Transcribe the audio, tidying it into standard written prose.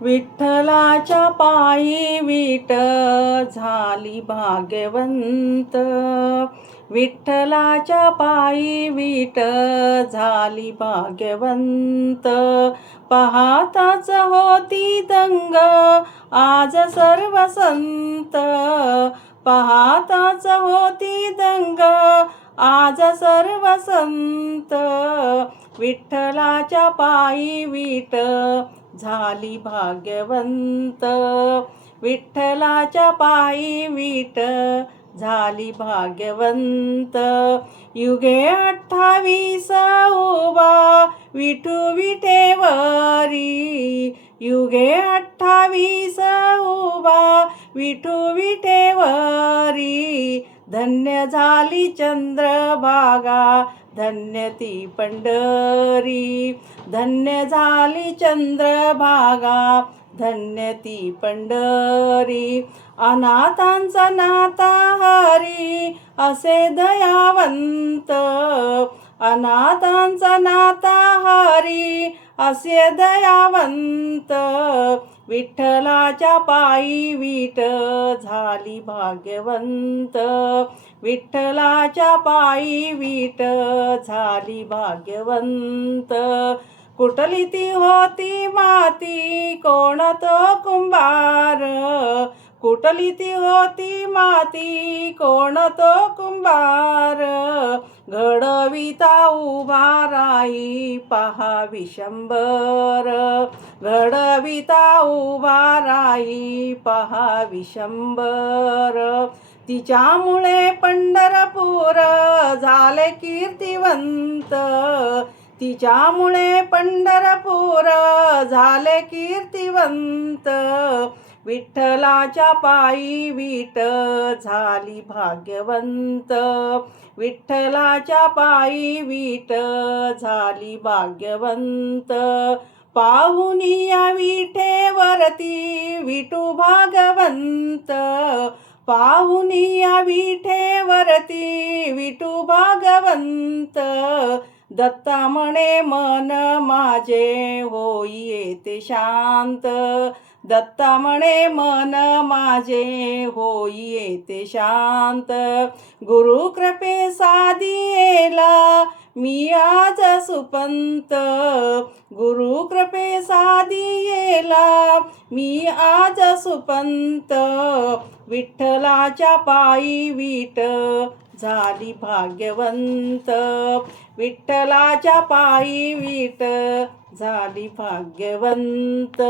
विठ्ठलाच्या पायी विट झाली भाग्यवंत. विठ्ठलाच्या पायी विट झाली भाग्यवंत. पाहताच होती दंग आज सर्व संत. पाहताच होती दंग आज सर्व संत. विठ्ठलाच्या पायी विट झाली भाग्यवंत. विठ्ठलाच्या पायी विट झाली भाग्यवंत. युगे 28 उभा विठू विटेवरी. युगे 28 उभा विठू विटेवरी. धन्य झाली चंद्रभागा धन्य ती पंढरी. धन्य झाली चंद्रभागा धन्य ती पंढरी. अनाथांचा नाथा हरी असे दयावंत. अनाथांचा नाथा हरी असे दयावंत. विठ्ठलाच्या पायी विट झाली भाग्यवंत. विठ्ठलाच्या पायी विट झाली भाग्यवंत. कुठली ती होती माती कोण तो कुंभार. कुठली ती होती माती कोण तो कुंभार. घडविता उभा राई पहा विशंभर. घडविता उभा राई पहा विशंभर. तिच्यामुळे पंढरपूर झाले कीर्तिवंत. तिच्यामुळे पंढरपूर झाले कीर्तिवंत. विठ्ठलाच्या पायी विट झाली भाग्यवंत. विठ्ठलाच्या पायी विट झाली भाग्यवंत. पाहुनी या विठेवरती विठू भागवंत. पाहुनी या विठेवरती विठू भागवंत. दत्ता म्हणे मन माझे होई येते शांत. दत्ता म्हणे मन माझे होई येते शांत. गुरु कृपे साधिएला मी आज सुपंत. गुरु कृपे साधिएला मी आज सुपंत. विठ्ठलाच्या पायी विट झाली भाग्यवंत. विठ्ठलाच्या पायी विट झाली भाग्यवंत.